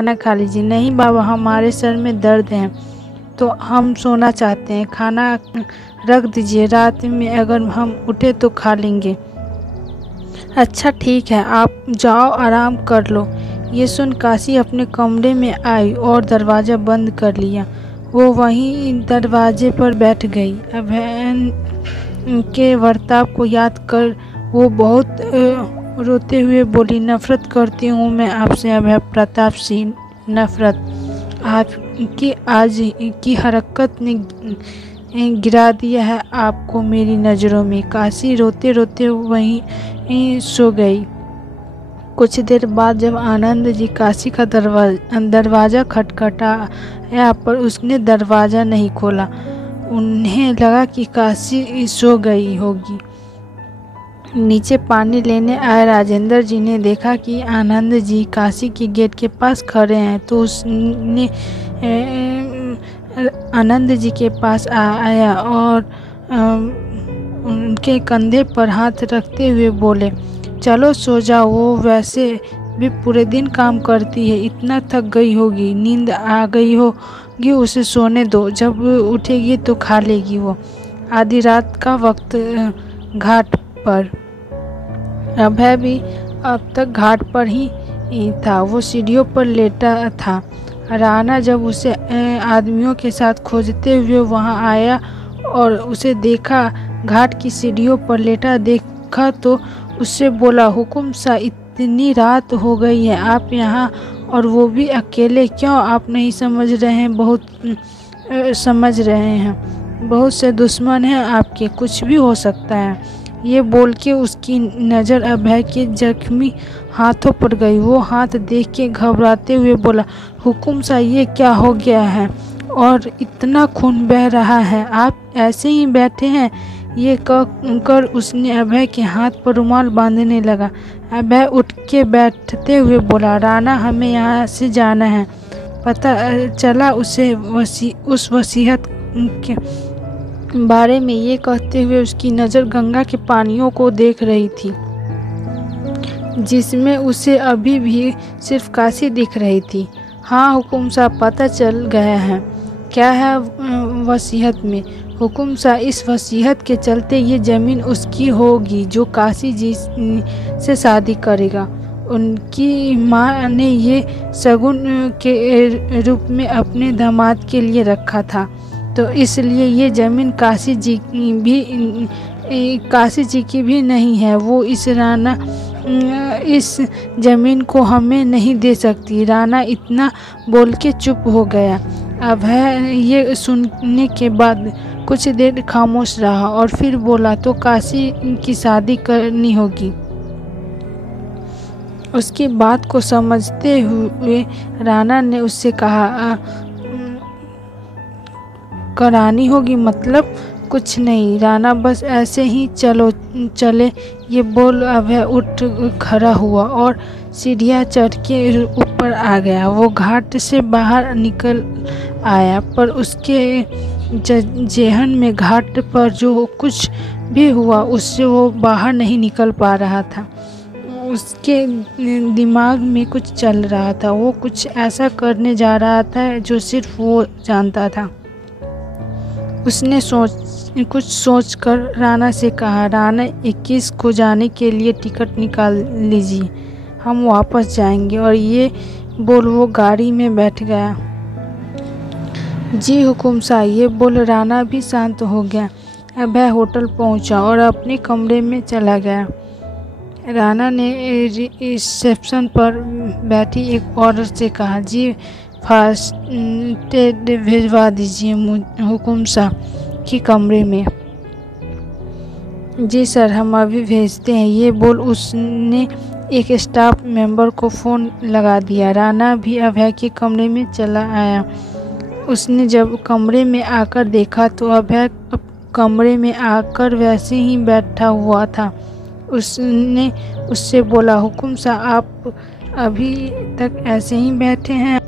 खाना खा लीजिए। नहीं बाबा, हमारे सर में दर्द है तो हम सोना चाहते हैं, खाना रख दीजिए, रात में अगर हम उठे तो खा लेंगे। अच्छा ठीक है, आप जाओ आराम कर लो। ये सुन काशी अपने कमरे में आई और दरवाज़ा बंद कर लिया। वो वहीं दरवाजे पर बैठ गई। अभय के बर्ताव को याद कर वो बहुत रोते हुए बोली, नफरत करती हूँ मैं आपसे अभय प्रताप सिंह, नफरत। आपकी आज की हरकत ने गिरा दिया है आपको मेरी नज़रों में। काशी रोते रोते वहीं सो गई। कुछ देर बाद जब आनंद जी काशी का दरवाज़ा खटखटाया पर उसने दरवाज़ा नहीं खोला। उन्हें लगा कि काशी सो गई होगी। नीचे पानी लेने आए राजेंद्र जी ने देखा कि आनंद जी काशी के गेट के पास खड़े हैं तो उसने आनंद जी के पास आया और उनके कंधे पर हाथ रखते हुए बोले, चलो सो जाओ, वो वैसे भी पूरे दिन काम करती है, इतना थक गई होगी, नींद आ गई होगी, उसे सोने दो, जब उठेगी तो खा लेगी। वो आधी रात का वक्त घाट पर। अभय भी अब तक घाट पर ही था। वो सीढ़ियों पर लेटा था। राणा जब उसे आदमियों के साथ खोजते हुए वहां आया और उसे देखा घाट की सीढ़ियों पर लेटा देखा तो उससे बोला, हुकुम सा इतनी रात हो गई है, आप यहाँ और वो भी अकेले क्यों? आप नहीं समझ रहे हैं, बहुत समझ रहे हैं, बहुत से दुश्मन हैं आपके, कुछ भी हो सकता है। ये बोल के उसकी नज़र अभय के जख्मी हाथों पर गई। वो हाथ देख के घबराते हुए बोला, हुकुम सा ये क्या हो गया है और इतना खून बह रहा है, आप ऐसे ही बैठे हैं? ये कर उसने अभय के हाथ पर रुमाल बांधने लगा। अभय उठ के बैठते हुए बोला, राणा हमें यहाँ से जाना है। पता चला उसे उस वसीयत के बारे में। ये कहते हुए उसकी नज़र गंगा के पानियों को देख रही थी जिसमें उसे अभी भी सिर्फ काशी दिख रही थी। हाँ हुकुम साहब, पता चल गया है। क्या है वसीयत में? हुकुम साहब, इस वसीयत के चलते ये ज़मीन उसकी होगी जो काशी जी से शादी करेगा। उनकी माँ ने ये सगुन के रूप में अपने दामाद के लिए रखा था, तो इसलिए ये ज़मीन काशी जी की भी नहीं है। वो इस ज़मीन को हमें नहीं दे सकती। राणा इतना बोल के चुप हो गया। अभय ये सुनने के बाद कुछ देर खामोश रहा और फिर बोला, तो काशी की शादी करनी होगी। उसकी बात को समझते हुए राणा ने उससे कहा, करानी होगी मतलब? कुछ नहीं राणा, बस ऐसे ही चले। ये बोल अभय उठ खड़ा हुआ और सीढ़ियाँ चढ़ के ऊपर आ गया। वो घाट से बाहर निकल आया पर उसके जेहन में घाट पर जो कुछ भी हुआ उससे वो बाहर नहीं निकल पा रहा था। उसके दिमाग में कुछ चल रहा था। वो कुछ ऐसा करने जा रहा था जो सिर्फ वो जानता था। उसने कुछ सोचकर राणा से कहा, राणा 21 को जाने के लिए टिकट निकाल लीजिए, हम वापस जाएंगे। और ये बोल वो गाड़ी में बैठ गया। जी हुकुम साहब, ये बोल राणा भी शांत हो गया। अभय होटल पहुंचा और अपने कमरे में चला गया। राणा ने रिसेप्शन पर बैठी एक औरत से कहा, जी फास्ट भिजवा दीजिए हुकुम साहब के कमरे में। जी सर, हम अभी भेजते हैं। ये बोल उसने एक स्टाफ मेंबर को फ़ोन लगा दिया। राणा भी अभय के कमरे में चला आया। उसने जब कमरे में आकर देखा तो अभय कमरे में आकर वैसे ही बैठा हुआ था। उसने उससे बोला, हुकुम साहब आप अभी तक ऐसे ही बैठे हैं?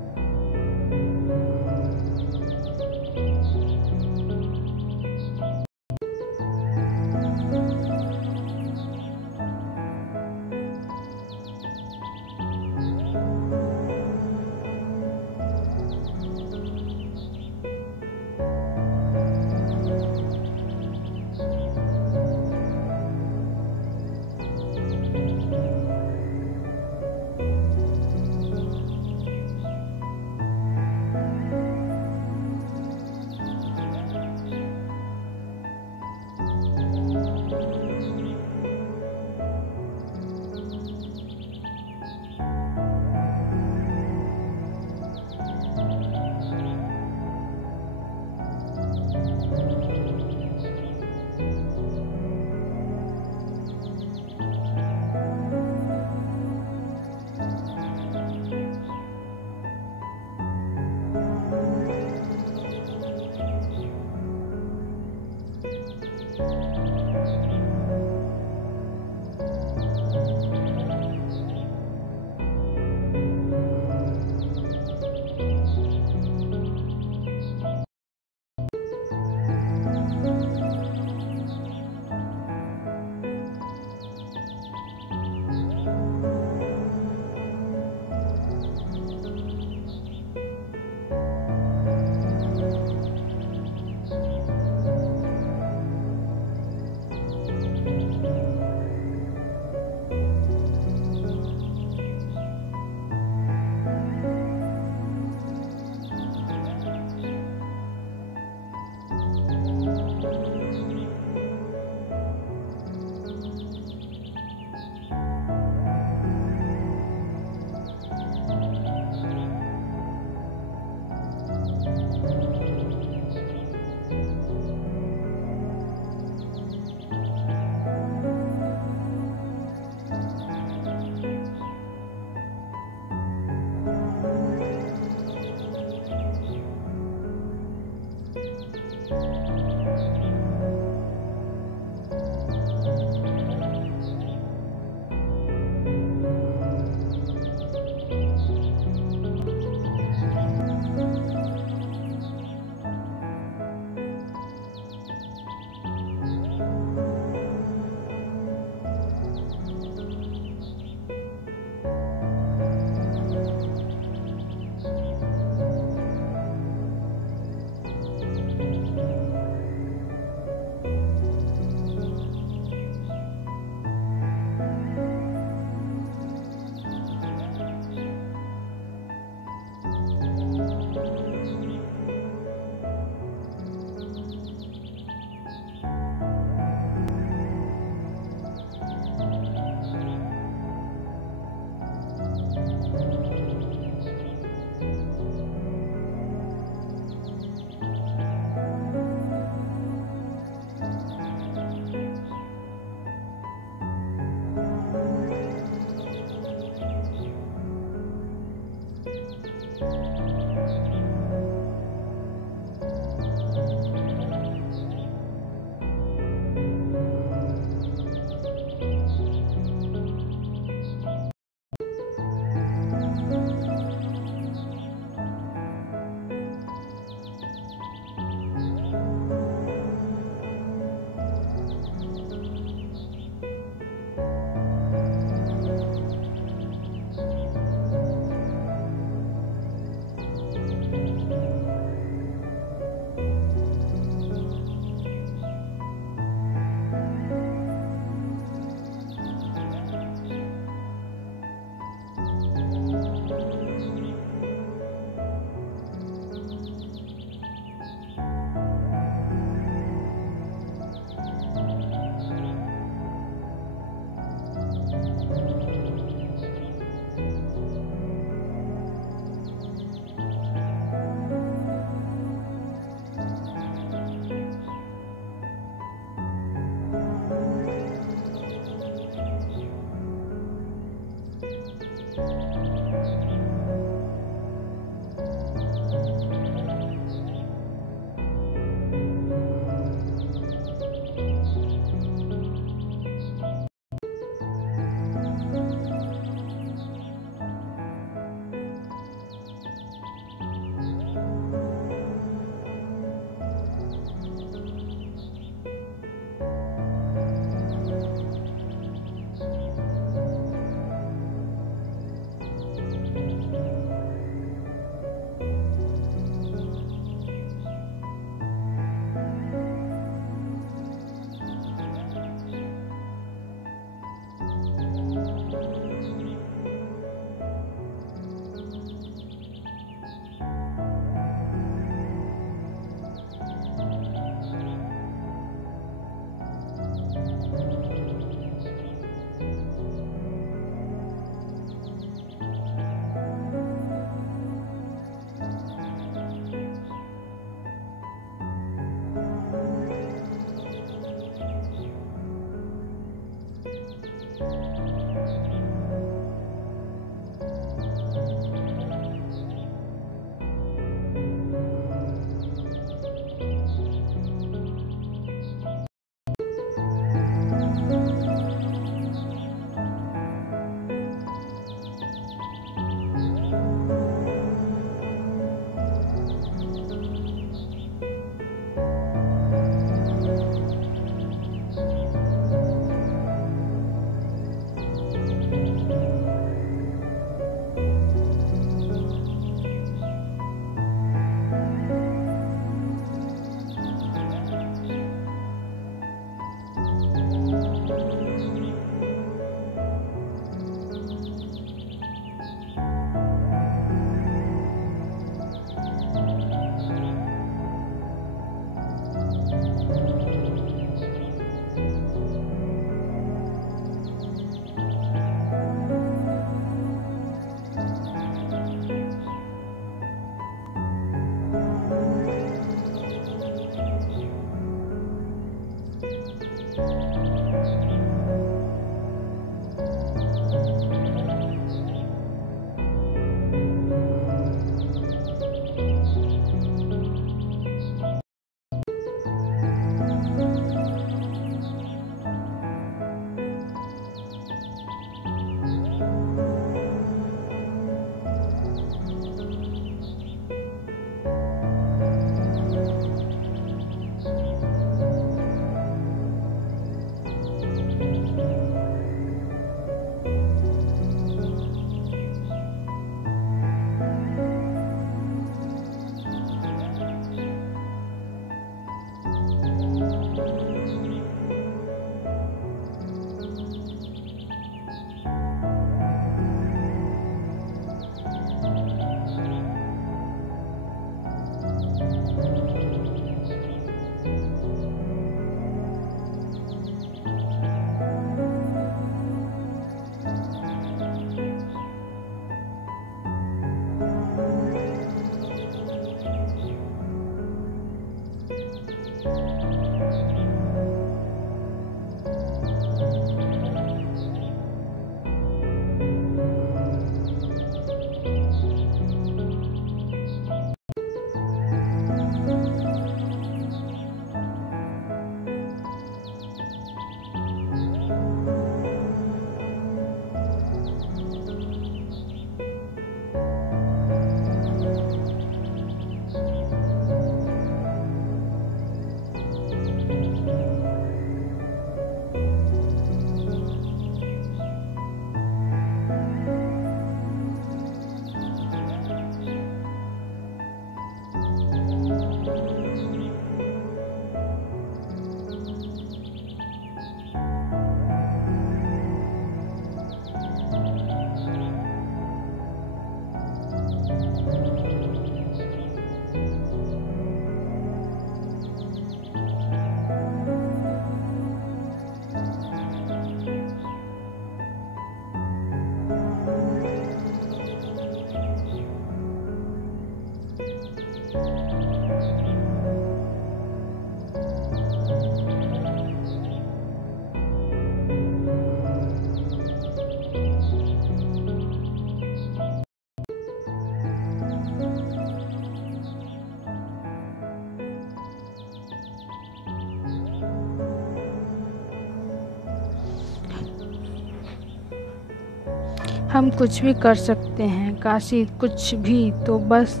हम कुछ भी कर सकते हैं काशी, कुछ भी, तो बस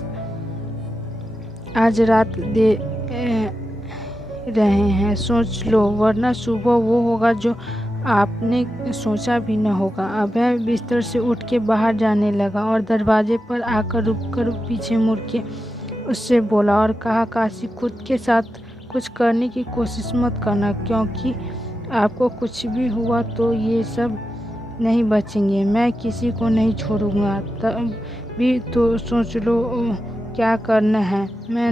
आज रात दे रहे हैं, सोच लो, वरना सुबह वो होगा जो आपने सोचा भी न होगा। अभय बिस्तर से उठ के बाहर जाने लगा और दरवाजे पर आकर रुककर पीछे मुड़ के उससे बोला और कहा, काशी, खुद के साथ कुछ करने की कोशिश मत करना, क्योंकि आपको कुछ भी हुआ तो ये सब नहीं बचेंगे। मैं किसी को नहीं छोड़ूंगा। तब भी तो सोच लो क्या करना है। मैं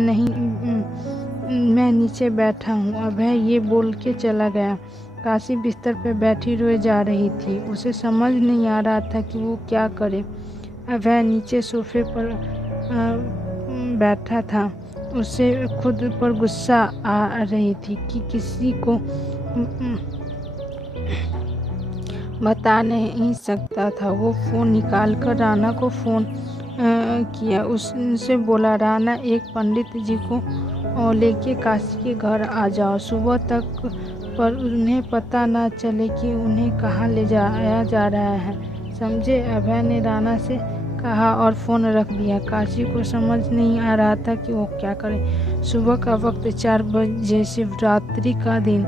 नीचे बैठा हूँ। अभय ये बोल के चला गया। काशी बिस्तर पर बैठी रोए जा रही थी। उसे समझ नहीं आ रहा था कि वो क्या करे। अभय नीचे सोफे पर बैठा था। उसे खुद पर गुस्सा आ रही थी कि किसी को बता नहीं सकता था। वो फ़ोन निकालकर राना को फ़ोन किया। उससे बोला, राना, एक पंडित जी को लेके काशी के घर आ जाओ सुबह तक, पर उन्हें पता ना चले कि उन्हें कहाँ ले जाया जा रहा है, समझे? अभय ने राना से कहा और फ़ोन रख दिया। काशी को समझ नहीं आ रहा था कि वो क्या करे। सुबह का वक्त 4 बजे, शिवरात्रि का दिन।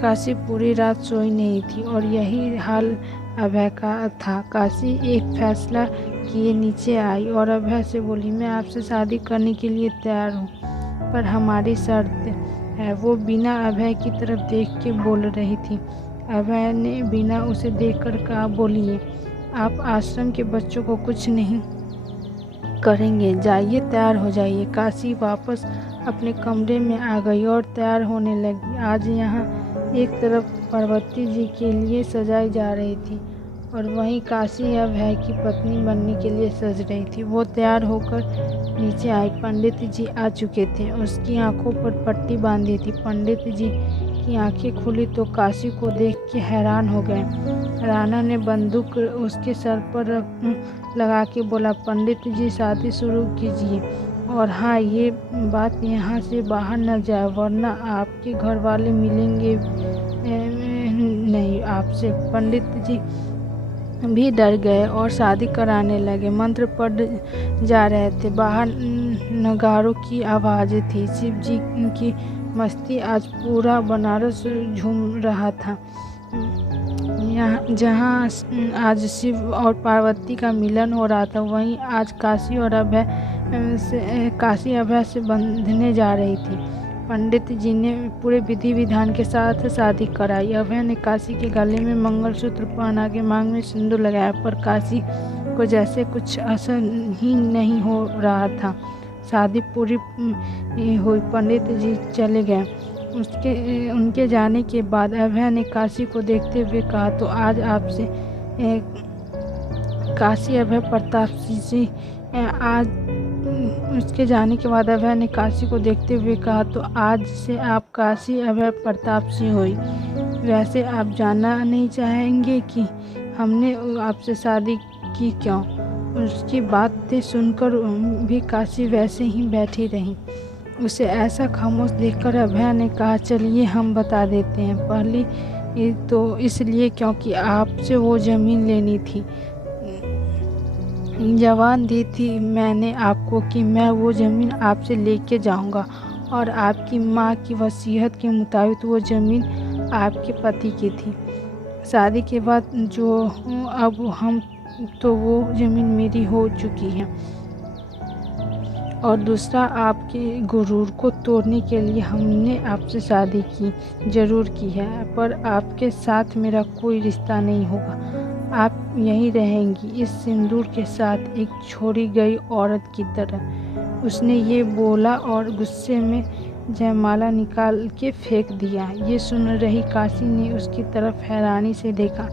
काशी पूरी रात सोई नहीं थी और यही हाल अभय का था। काशी एक फैसला किए नीचे आई और अभय से बोली, मैं आपसे शादी करने के लिए तैयार हूँ, पर हमारी शर्त है। वो बिना अभय की तरफ देख के बोल रही थी। अभय ने बिना उसे देखकर कहा, बोलिए। आप आश्रम के बच्चों को कुछ नहीं करेंगे, जाइए तैयार हो जाइए। काशी वापस अपने कमरे में आ गई और तैयार होने लगी। आज यहाँ एक तरफ पार्वती जी के लिए सजाई जा रही थी और वहीं काशी अभय की पत्नी बनने के लिए सज रही थी। वो तैयार होकर नीचे आई। पंडित जी आ चुके थे। उसकी आंखों पर पट्टी बांधी थी। पंडित जी की आंखें खुली तो काशी को देख के हैरान हो गए। राना ने बंदूक उसके सर पर लगा के बोला, पंडित जी शादी शुरू कीजिए, और हाँ, ये बात यहाँ से बाहर न जाए, वरना आपके घर वाले मिलेंगे नहीं आपसे। पंडित जी भी डर गए और शादी कराने लगे। मंत्र पढ़ जा रहे थे। बाहर नगाड़ों की आवाज़ें थी। शिव जी की मस्ती आज पूरा बनारस झूम रहा था। यहाँ जहाँ आज शिव और पार्वती का मिलन हो रहा था, वहीं आज काशी अभय से बंधने जा रही थी। पंडित जी ने पूरे विधि विधान के साथ शादी कराई। अभय ने काशी के गले में मंगलसूत्र पहना के मांग में सिंदूर लगाया, पर काशी को जैसे कुछ असर ही नहीं हो रहा था। शादी पूरी हुई। पंडित जी चले गए। उनके जाने के बाद अभय ने काशी को देखते हुए कहा, तो आज आपसे काशी अभय प्रताप जी आज उसके जाने के बाद अभय ने काशी को देखते हुए कहा, तो आज से आप काशी अभय प्रताप सिंह हुई। वैसे आप जानना नहीं चाहेंगे कि हमने आपसे शादी की क्यों? उसकी बातें सुनकर भी काशी वैसे ही बैठी रही। उसे ऐसा खामोश देखकर अभय ने कहा, चलिए हम बता देते हैं। पहली तो इसलिए क्योंकि आपसे वो ज़मीन लेनी थी। जवान दी थी मैंने आपको कि मैं वो ज़मीन आपसे लेके जाऊंगा, और आपकी माँ की वसीयत के मुताबिक वो ज़मीन आपके पति की थी। शादी के बाद जो अब हम तो वो ज़मीन मेरी हो चुकी है। और दूसरा, आपके गुरूर को तोड़ने के लिए हमने आपसे शादी की ज़रूर की है, पर आपके साथ मेरा कोई रिश्ता नहीं होगा। आप यहीं रहेंगी इस सिंदूर के साथ, एक छोड़ी गई औरत की तरह। उसने ये बोला और गुस्से में जयमाला निकाल के फेंक दिया। ये सुन रही काशी ने उसकी तरफ हैरानी से देखा।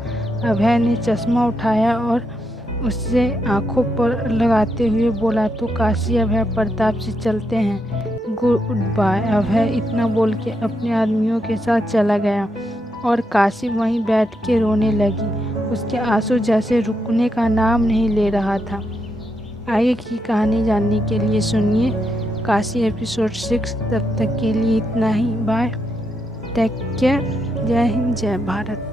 अभय ने चश्मा उठाया और उससे आंखों पर लगाते हुए बोला, तो काशी अभय प्रताप से चलते हैं, गुड बाय। अभय इतना बोल के अपने आदमियों के साथ चला गया और काशी वहीं बैठ के रोने लगी। उसके आंसू जैसे रुकने का नाम नहीं ले रहा था। आगे की कहानी जानने के लिए सुनिए काशी एपिसोड 6। तब तक के लिए इतना ही। Bye, take care. जय हिंद, जय भारत।